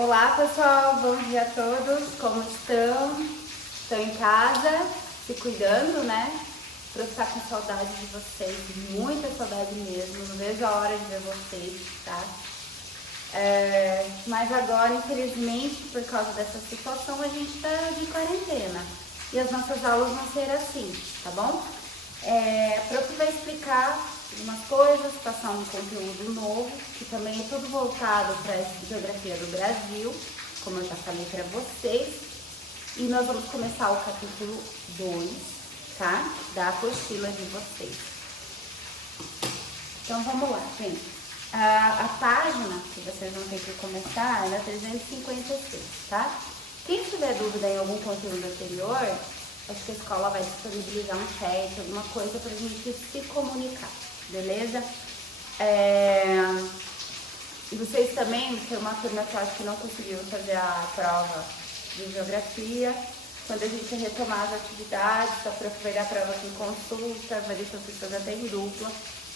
Olá pessoal, bom dia a todos, como estão? Estão em casa, se cuidando, né? Pra eu ficar com saudade de vocês, muita saudade mesmo, não vejo a hora de ver vocês, tá? Mas agora, infelizmente, por causa dessa situação, a gente tá de quarentena e as nossas aulas vão ser assim, tá bom? A Prof vai explicar umas coisas, passar um conteúdo novo, que também é tudo voltado para a geografia do Brasil, como eu já falei para vocês. E nós vamos começar o capítulo 2, tá? Da apostila de vocês. Então vamos lá, gente. A página que vocês vão ter que começar é na 356, tá? Quem tiver dúvida em algum conteúdo anterior, acho que a escola vai disponibilizar um chat, alguma coisa pra gente se comunicar, beleza? E vocês também, tem uma turma que eu acho que não conseguiu fazer a prova de geografia. Quando a gente retomar as atividades, a prof vai dar prova com consulta, vai deixar as pessoas até em dupla,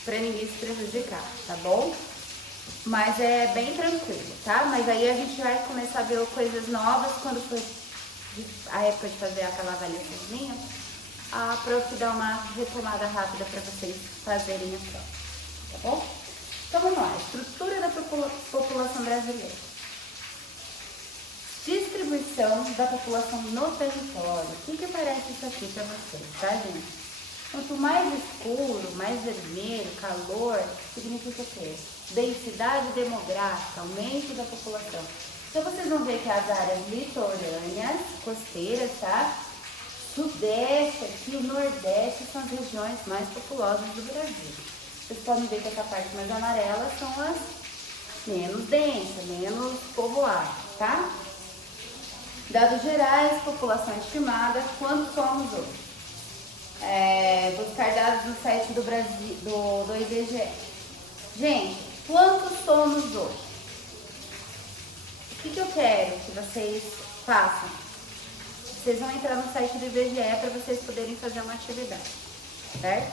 pra ninguém se prejudicar, tá bom? Mas é bem tranquilo, tá? Mas aí a gente vai começar a ver coisas novas quando for a época de fazer aquela avaliaçãozinha. A prof dá uma retomada rápida para vocês fazerem a prova, tá bom? Então vamos lá, estrutura da população brasileira. Distribuição da população no território. O que parece isso aqui para vocês, tá, gente? Quanto mais escuro, mais vermelho, calor, significa o quê? Densidade demográfica, aumento da população. Então vocês vão ver que as áreas litorâneas, costeiras, tá? Sudeste aqui, o nordeste são as regiões mais populosas do Brasil. Vocês podem ver que essa parte mais amarela são as menos densas, menos povoadas, tá? Dados gerais, população estimada, quantos somos hoje? Buscar dados no site do Brasil, do IBGE. Gente, quantos somos hoje? O que eu quero que vocês façam? Vocês vão entrar no site do IBGE para vocês poderem fazer uma atividade, certo?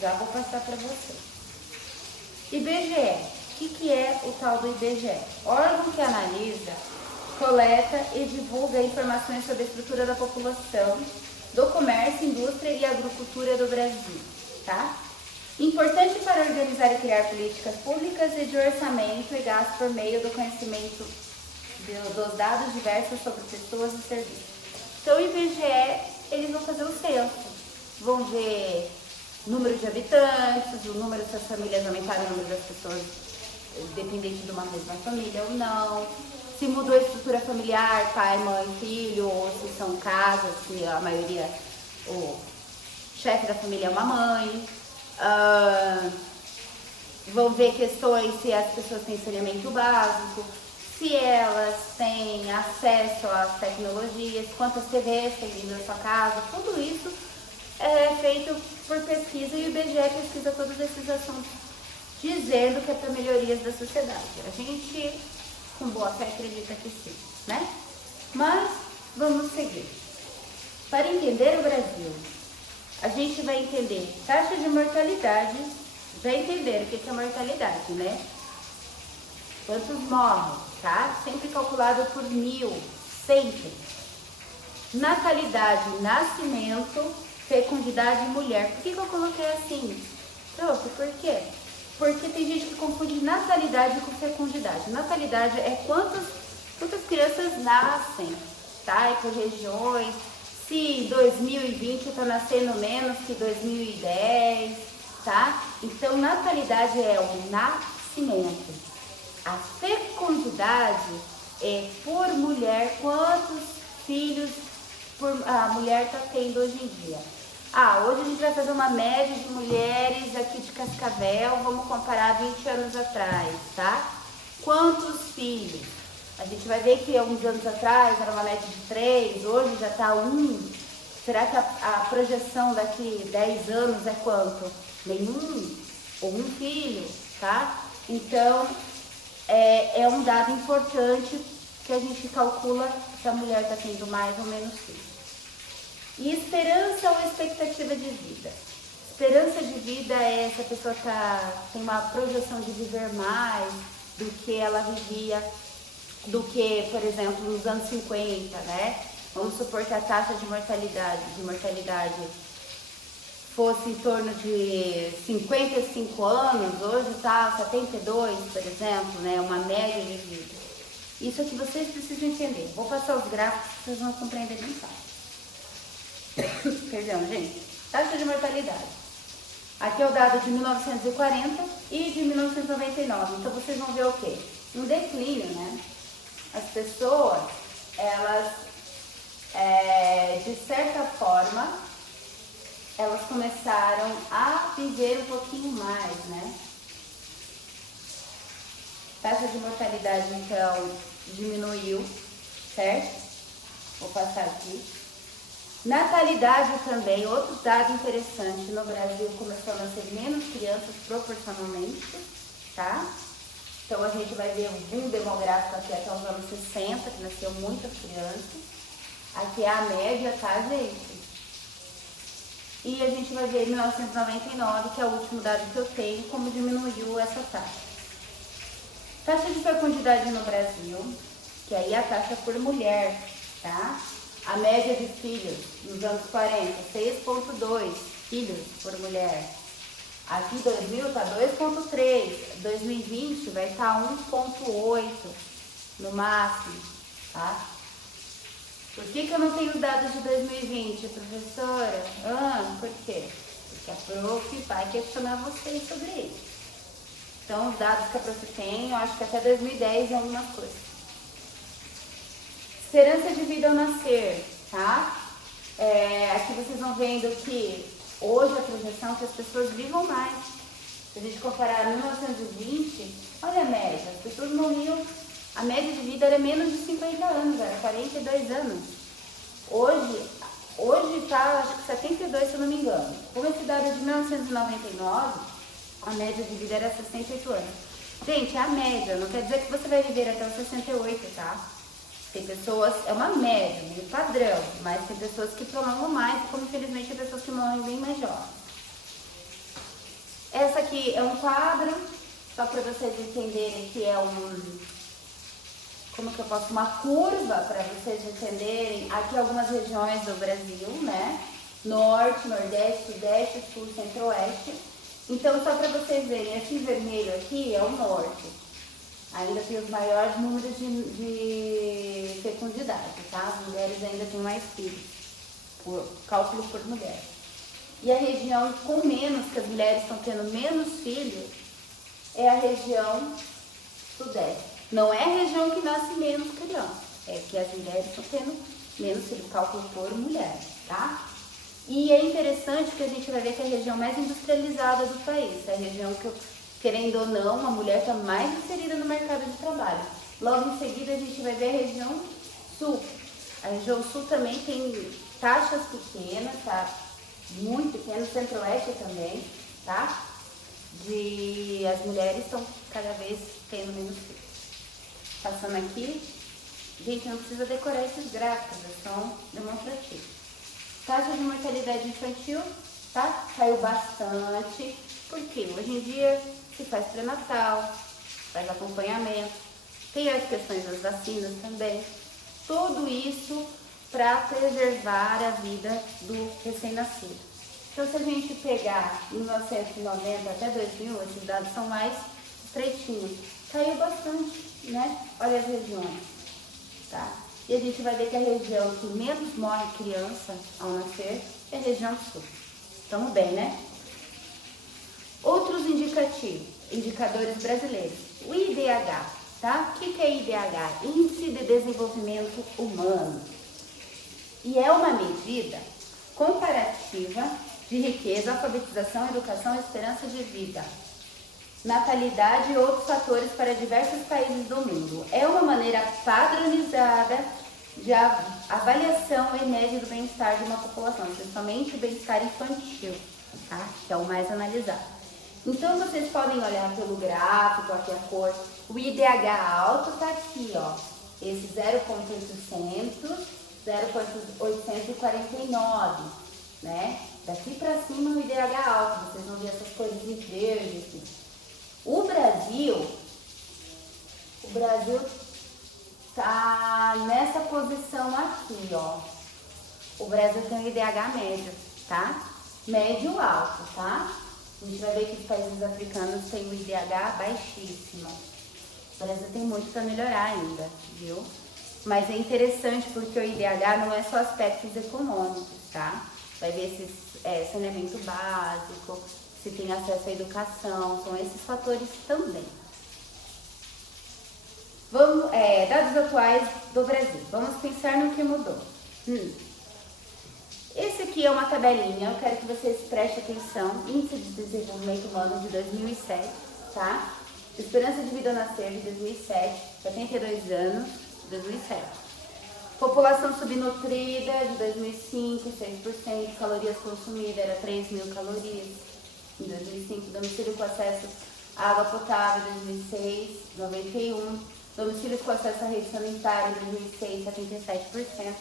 Já vou passar para vocês. IBGE. O que é o tal do IBGE? Órgão que analisa, coleta e divulga informações sobre a estrutura da população, do comércio, indústria e agricultura do Brasil, tá? Importante para organizar e criar políticas públicas e de orçamento e gasto por meio do conhecimento dos dados diversos sobre pessoas e serviços. Então, o IBGE, eles vão fazer o censo, vão ver número de habitantes, o número das famílias aumentaram, o número das pessoas dependente de uma mesma família ou não, se mudou a estrutura familiar, pai, mãe, filho, ou se são casas, que a maioria, o chefe da família é uma mãe. Vão ver questões se as pessoas têm saneamento básico, se elas têm acesso às tecnologias, quantas TVs tem dentro da sua casa, tudo isso é feito por pesquisa e o IBGE pesquisa todos esses assuntos, dizendo que é para melhorias da sociedade. A gente, com boa fé, acredita que sim, né? Mas vamos seguir. Para entender o Brasil, a gente vai entender taxa de mortalidade, já entenderam o que é mortalidade, né? Quantos morrem, tá? Sempre calculado por 1000, sempre. Natalidade, nascimento, fecundidade, mulher. Por que eu coloquei assim? Prof, por quê? Porque tem gente que confunde natalidade com fecundidade. Natalidade é quantas crianças nascem, tá? E por regiões. Se 2020 está nascendo menos que 2010, tá? Então, natalidade é o nascimento. A fecundidade é por mulher, quantos filhos a mulher está tendo hoje em dia. Hoje a gente vai fazer uma média de mulheres aqui de Cascavel, vamos comparar 20 anos atrás, tá? Quantos filhos? A gente vai ver que alguns anos atrás era uma média de 3, hoje já está 1. Será que a projeção daqui 10 anos é quanto? Nenhum? Ou um filho, tá? Então, é um dado importante que a gente calcula se a mulher está tendo mais ou menos filhos. E esperança ou expectativa de vida? Esperança de vida é se a pessoa tem uma projeção de viver mais do que ela vivia, do que, por exemplo, nos anos 50, né? Vamos supor que a taxa de mortalidade fosse em torno de 55 anos, hoje está 72, por exemplo, né? Uma média de vida. Isso é que vocês precisam entender. Vou passar os gráficos que vocês vão compreender bem fácil. Perdão, gente. Taxa de mortalidade. Aqui é o dado de 1940 e de 1999. Então vocês vão ver o quê? Um declínio, né? As pessoas, elas, de certa forma, elas começaram a viver um pouquinho mais, né? Taxa de mortalidade, então, diminuiu, certo? Vou passar aqui. Natalidade também, outro dado interessante, no Brasil começou a nascer menos crianças proporcionalmente, tá? Então a gente vai ver um boom demográfico aqui até os anos 60, que nasceu muitas crianças. Aqui é a média, tá, gente? E a gente vai ver em 1999, que é o último dado que eu tenho, como diminuiu essa taxa. Taxa de fecundidade no Brasil, que aí é a taxa por mulher, tá? A média de filhos nos anos 40, 6,2 filhos por mulher. Aqui 2000 tá 2,3, 2020 vai estar 1,8 no máximo, tá? Por que eu não tenho os dados de 2020, professora? Por quê? Porque a prof vai questionar vocês sobre isso. Então, os dados que a prof tem, eu acho que até 2010 é algumas coisas. Esperança de vida ao nascer, tá? Aqui vocês vão vendo que hoje a projeção é que as pessoas vivam mais. Se a gente comparar 1920, olha a média, as pessoas morriam, a média de vida era menos de 50 anos, era 42 anos. Hoje tá, acho que 72, se eu não me engano. Com esse dado de 1999, a média de vida era 68 anos. Gente, é a média, não quer dizer que você vai viver até os 68, tá? Tem pessoas, é uma média, um padrão, mas tem pessoas que prolongam mais, como infelizmente tem pessoas que morrem bem mais jovens. Essa aqui é um quadro, só para vocês entenderem que é uma curva para vocês entenderem. Aqui algumas regiões do Brasil, né? Norte, Nordeste, Sudeste, Sul, Centro-Oeste. Então, só para vocês verem, esse vermelho aqui é o Norte. Ainda tem os maiores números de fecundidade, tá? As mulheres ainda têm mais filhos, por cálculo por mulher. E a região com menos, que as mulheres estão tendo menos filhos, é a região Sudeste. Não é a região que nasce menos criança, é que as mulheres estão tendo menos filhos, cálculo por mulher, tá? E é interessante que a gente vai ver que é a região mais industrializada do país, é a região que, querendo ou não, a mulher está mais inserida no mercado de trabalho. Logo em seguida a gente vai ver a região sul. A região sul também tem taxas pequenas, tá? Muito pequenas, centro-oeste também, tá? As mulheres estão cada vez tendo menos filhos. Passando aqui, gente, não precisa decorar esses gráficos, são demonstrativos. Taxa de mortalidade infantil, tá? Caiu bastante. Por quê? Hoje em dia se faz pré-natal, faz acompanhamento, tem as questões das vacinas também. Tudo isso para preservar a vida do recém-nascido. Então, se a gente pegar 1990 até 2000, esses dados são mais estreitinhos. Caiu bastante, né? Olha as regiões, tá? E a gente vai ver que a região que menos morre criança ao nascer é a região sul. Estamos bem, né? Outros indicadores brasileiros. O IDH, tá? O que é IDH? Índice de Desenvolvimento Humano. E é uma medida comparativa de riqueza, alfabetização, educação e esperança de vida, natalidade e outros fatores para diversos países do mundo. É uma maneira padronizada de avaliação e média do bem-estar de uma população, principalmente o bem-estar infantil, tá? Que é o mais analisado. Então, vocês podem olhar pelo gráfico, aqui a cor. O IDH alto está aqui, ó. Esse 0,800, 0,849, né? Daqui para cima o IDH alto, vocês vão ver essas cores de verde aqui. O Brasil o Brasil tá nessa posição aqui, ó. O Brasil tem um IDH médio, tá? Médio alto, tá? A gente vai ver que os países africanos têm um IDH baixíssimo. O Brasil tem muito para melhorar ainda, viu? Mas é interessante porque o IDH não é só aspectos econômicos, tá? Vai ver se saneamento básico, se tem acesso à educação, são esses fatores também. Vamos, dados atuais do Brasil. Vamos pensar no que mudou. Esse aqui é uma tabelinha, eu quero que vocês prestem atenção. Índice de Desenvolvimento Humano de 2007, tá? Esperança de vida ao nascer de 2007, 72 anos, 2007. População subnutrida de 2005, 6%. Calorias consumidas era 3.000 calorias em 2005. Domicílio com acesso à água potável em 2006, 91. Domicílios com acesso à rede sanitária em 2006, 77%.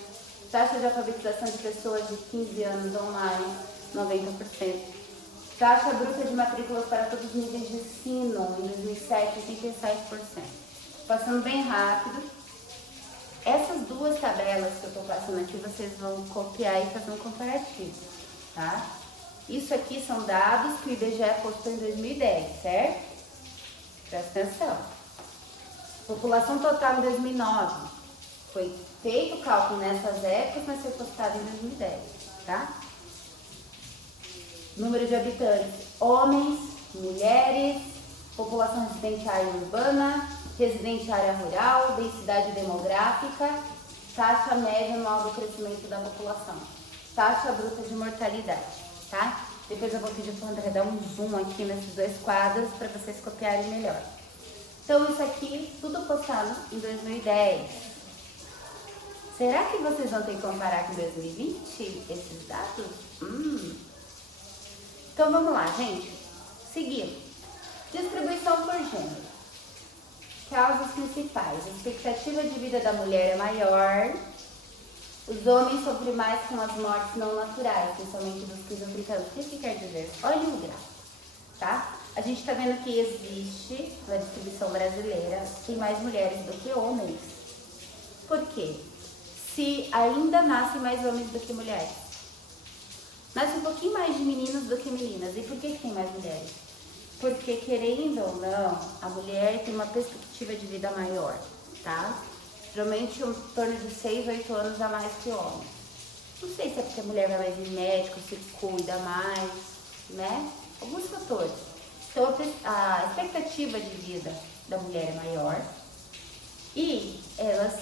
Taxa de alfabetização de pessoas de 15 anos ou mais, 90%. Taxa bruta de matrículas para todos os níveis de ensino em 2007, 87%. Passando bem rápido, essas duas tabelas que eu estou passando aqui, vocês vão copiar e fazer um comparativo, tá? Isso aqui são dados que o IBGE postou em 2010, certo? Presta atenção. População total em 2009. Foi feito o cálculo nessas épocas, mas foi postado em 2010, tá? Número de habitantes, homens, mulheres, população residente área urbana, residente área rural, densidade demográfica, taxa média anual do crescimento da população, taxa bruta de mortalidade, tá? Depois eu vou pedir para o André dar um zoom aqui nesses dois quadros para vocês copiarem melhor. Então isso aqui, tudo postado em 2010. Será que vocês vão ter que comparar com 2020 esses dados? Então vamos lá, gente. Seguindo. Distribuição por gênero. Causas principais. A expectativa de vida da mulher é maior. Os homens sofrem mais com as mortes não naturais, principalmente dos países africanos. O que isso quer dizer? Olha o gráfico, tá? A gente está vendo que existe, na distribuição brasileira, tem mais mulheres do que homens. Por quê? Se ainda nascem mais homens do que mulheres. Nasce um pouquinho mais de meninos do que meninas. E por que tem mais mulheres? Porque, querendo ou não, a mulher tem uma perspectiva de vida maior, tá? Geralmente em torno de 6, 8 anos a mais que o homem. Não sei se é porque a mulher vai mais em médico, se cuida mais, né? Alguns fatores. Então, a expectativa de vida da mulher é maior e elas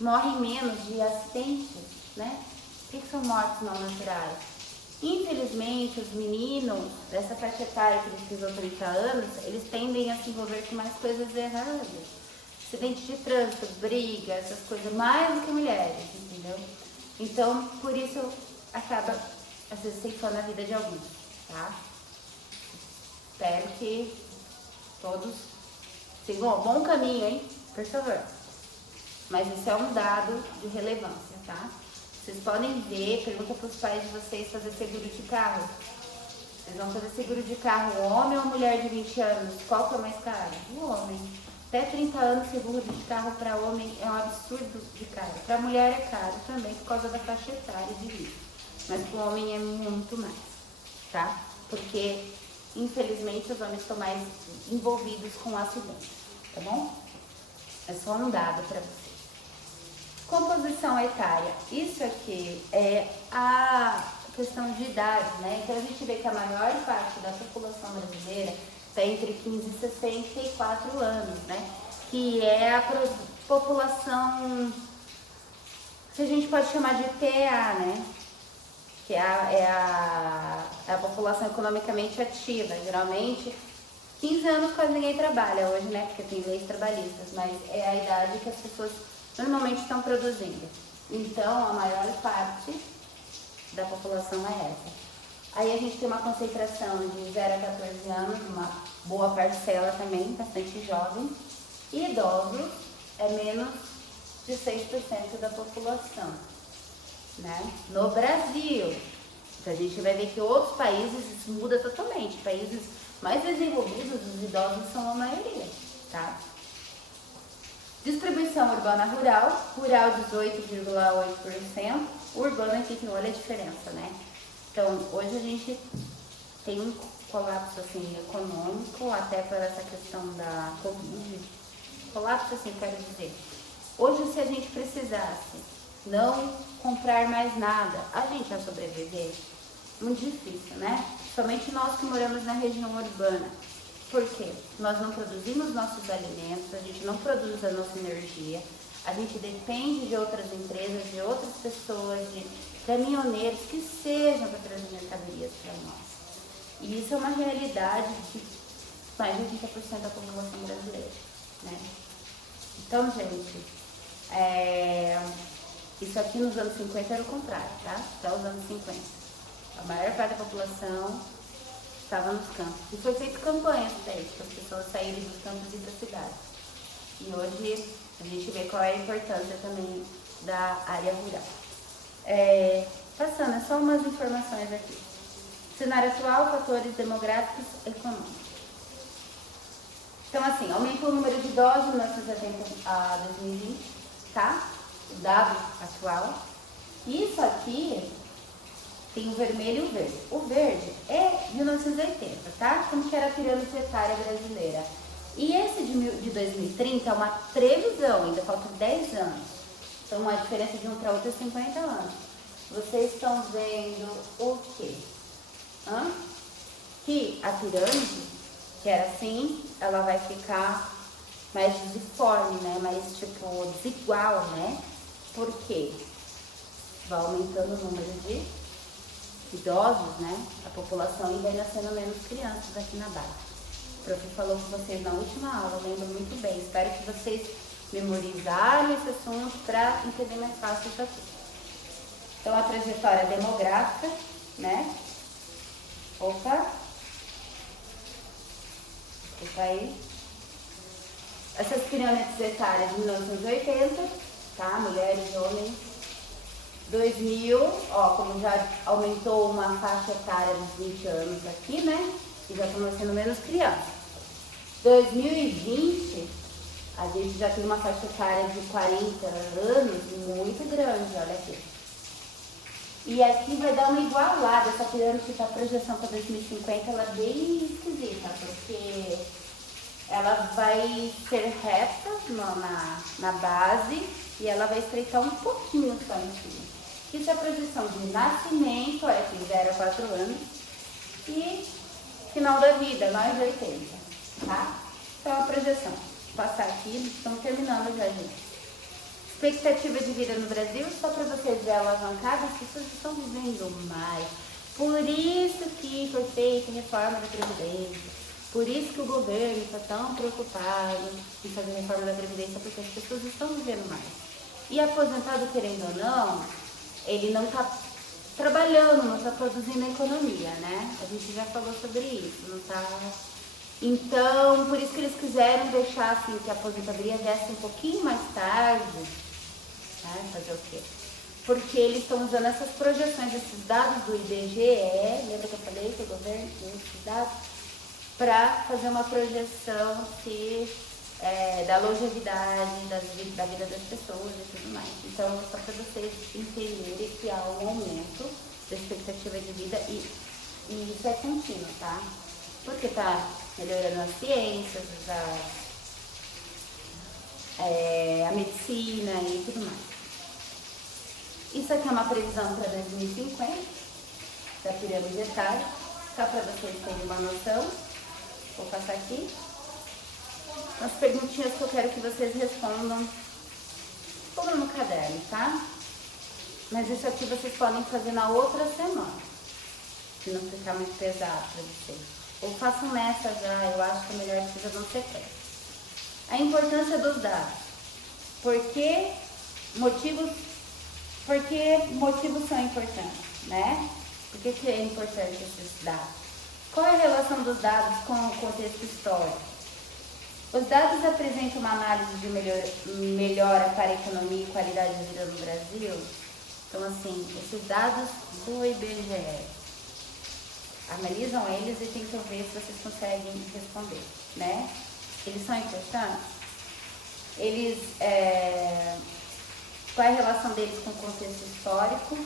morrem menos de acidentes, né? O que são mortes não naturais? Infelizmente, os meninos dessa faixa etária que eles pisam 30 anos, eles tendem a se envolver com mais coisas erradas. Acidente de trânsito, briga, essas coisas, mais do que mulheres, entendeu? Então, por isso, acaba, às vezes, ceifando a vida de alguns, tá? Espero que todos sigam um bom caminho, hein? Por favor. Mas esse é um dado de relevância, tá? Vocês podem ver, pergunta para os pais de vocês fazer seguro de carro. Vocês vão fazer seguro de carro, homem ou mulher de 20 anos? Qual que é mais caro? O homem. Até 30 anos, seguro de carro para homem é um absurdo de caro. Para mulher é caro também por causa da faixa etária de vida. Mas para o homem é muito mais, tá? Porque, infelizmente, os homens estão mais envolvidos com acidentes, tá bom? É só um dado para vocês. Composição etária. Isso aqui é a questão de idade, né? Então a gente vê que a maior parte da população brasileira está entre 15 e 64 anos, né? Que é a população que a gente pode chamar de PA, né? Que é a população economicamente ativa. Geralmente, 15 anos quase ninguém trabalha hoje, né? Porque tem leis trabalhistas, mas é a idade que as pessoas normalmente estão produzindo. Então, a maior parte da população é essa. Aí a gente tem uma concentração de 0 a 14 anos, uma boa parcela também, bastante jovem. E idosos é menos de 6% da população, né? No Brasil, então a gente vai ver que outros países isso muda totalmente. Países mais desenvolvidos, os idosos são a maioria, tá? Distribuição urbana rural, rural 18,8%, urbana aqui tem, olha a diferença, né? Então, hoje a gente tem um colapso assim, econômico, até por essa questão da Covid. Colapso assim, quero dizer. Hoje, se a gente precisasse não comprar mais nada, a gente ia sobreviver? Muito difícil, né? Somente nós que moramos na região urbana. Por quê? Nós não produzimos nossos alimentos, a gente não produz a nossa energia, a gente depende de outras empresas, de outras pessoas, de caminhoneiros que sejam para trazer mercadorias para nós. E isso é uma realidade de mais de 80% da população brasileira, né? Então, gente, isso aqui nos anos 50 era o contrário, tá? Até os anos 50. A maior parte da população estava nos campos. E foi feito campanhas para isso, para as pessoas saírem dos campos e ir para a cidade. E hoje a gente vê qual é a importância também da área rural. Passando, só umas informações aqui. Cenário atual, fatores demográficos e econômicos. Então, assim, aumentou o número de idosos de 1970 a 2020, tá? O dado atual. Isso aqui tem o vermelho e o verde. O verde é 1980, tá? Como que era a pirâmide etária brasileira. E esse de 2030 é uma previsão, ainda faltam 10 anos. Então, a diferença de um para outro é 50 anos. Vocês estão vendo o quê? Que a pirâmide, que era assim, ela vai ficar mais desforme, né? Mais, tipo, desigual, né? Por quê? Vai aumentando o número de idosos, né? A população e vai nascendo menos crianças aqui na base. O professor falou com vocês na última aula, eu lembro muito bem. Espero que vocês memorizaram esse assunto para entender mais fácil isso aqui. Então, a trajetória demográfica, né? Opa aí. Essas pirâmides etárias de 1980, tá? Mulheres, homens. 2000, ó, como já aumentou uma faixa etária dos 20 anos aqui, né? E já estão nascendo menos crianças. 2020, a gente já tem uma faixa etária de 40 anos muito grande, olha aqui. E aqui vai dar uma igualada, essa pirâmide que está a projeção para 2050, ela é bem esquisita, porque ela vai ser reta na base e ela vai estreitar um pouquinho só em cima. Isso é a projeção de nascimento, olha aqui, 0 a 4 anos, e final da vida, mais de 80, tá? Então a projeção, vou passar aqui, estamos terminando já, gente. Expectativa de vida no Brasil, só para vocês verem a alavancada, as pessoas estão vivendo mais. Por isso que foi feita a reforma da Previdência. Por isso que o governo está tão preocupado em fazer a reforma da Previdência, porque as pessoas estão vivendo mais. E aposentado, querendo ou não, ele não está trabalhando, não está produzindo a economia, né? A gente já falou sobre isso, não está... Então, por isso que eles quiseram deixar assim, que a aposentadoria viesse um pouquinho mais tarde, né? Fazer o quê? Porque eles estão usando essas projeções, esses dados do IBGE, lembra que eu falei que o governo tem esses dados? Para fazer uma projeção da longevidade, da vida das pessoas e tudo mais. Então, só para vocês entenderem que há um aumento da expectativa de vida e isso é contínuo, tá? Porque tá melhorando as ciências, a medicina e tudo mais. Isso aqui é uma previsão para 2050, da pirâmide etária, só para vocês terem uma noção. Vou passar aqui. As perguntinhas que eu quero que vocês respondam tudo no caderno, tá? Mas isso aqui vocês podem fazer na outra semana, se não ficar muito pesado para vocês. Ou façam nessa já, eu acho que é melhor que vocês vão ser pés. A importância dos dados. Por que motivos são importantes, né? Por que é importante esses dados? Qual é a relação dos dados com o contexto histórico? Os dados apresentam uma análise de melhora para a economia e qualidade de vida no Brasil? Então, assim, esses dados do IBGE, analisam eles e tentam ver se vocês conseguem responder, né? Eles são importantes? qual é a relação deles com o contexto histórico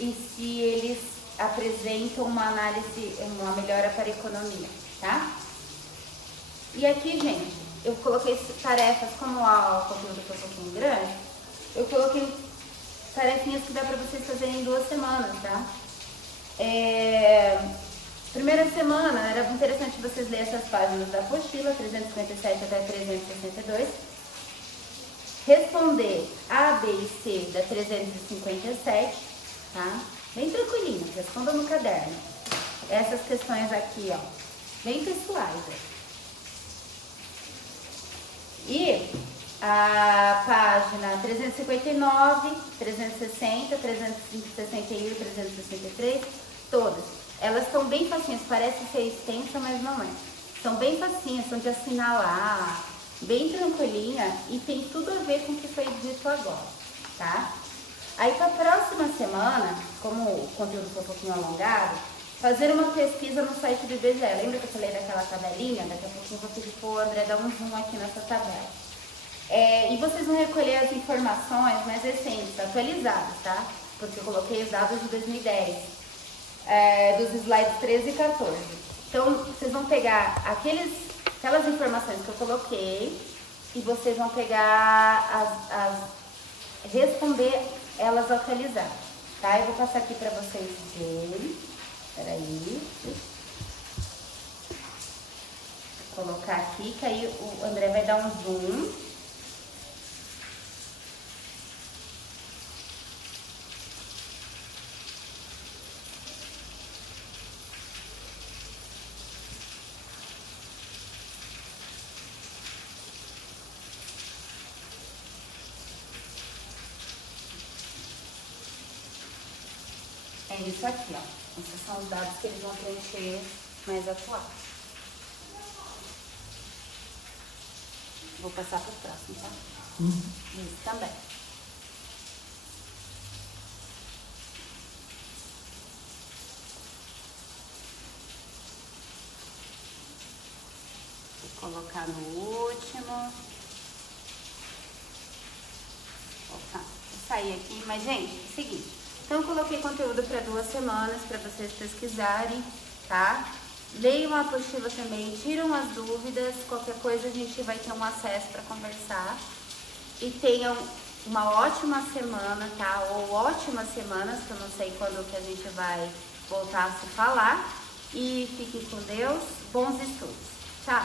e se eles apresentam uma análise, uma melhora para a economia, tá? E aqui, gente, eu coloquei tarefas, como o conteúdo foi um pouquinho grande, eu coloquei tarefinhas que dá para vocês fazerem em 2 semanas, tá? Primeira semana, era interessante vocês lerem essas páginas da apostila, 357 até 362. Responder A, B e C da 357, tá? Bem tranquilinho, responda no caderno. Essas questões aqui, ó, bem pessoais, ó. E a página 359, 360, 361 e 363, todas. Elas estão bem facinhas, parece ser extensa, mas não é. São bem facinhas, são de assinalar, bem tranquilinha e tem tudo a ver com o que foi dito agora, tá? Aí para a próxima semana, como o conteúdo foi um pouquinho alongado, fazer uma pesquisa no site do IBGE. Lembra que eu falei daquela tabelinha? Daqui a pouquinho eu vou pedir para o André dar um zoom aqui nessa tabela. E vocês vão recolher as informações mais recentes, atualizadas, tá? Porque eu coloquei os dados de 2010, dos slides 13 e 14. Então, vocês vão pegar aquelas informações que eu coloquei e vocês vão pegar responder elas atualizadas, tá? Eu vou passar aqui para vocês verem. Peraí. Vou colocar aqui, que aí o André vai dar um zoom. É isso aqui, ó. Esses são os dados que eles vão preencher mais atuais. Vou passar para o próximo, tá? Isso também. Vou colocar no último. Opa, vou sair aqui. Mas, gente, é o seguinte. Então, eu coloquei conteúdo para 2 semanas para vocês pesquisarem, tá? Leiam a apostila também, tiram as dúvidas, qualquer coisa a gente vai ter um acesso para conversar. E tenham uma ótima semana, tá? Ou ótimas semanas, que eu não sei quando que a gente vai voltar a se falar. E fiquem com Deus, bons estudos!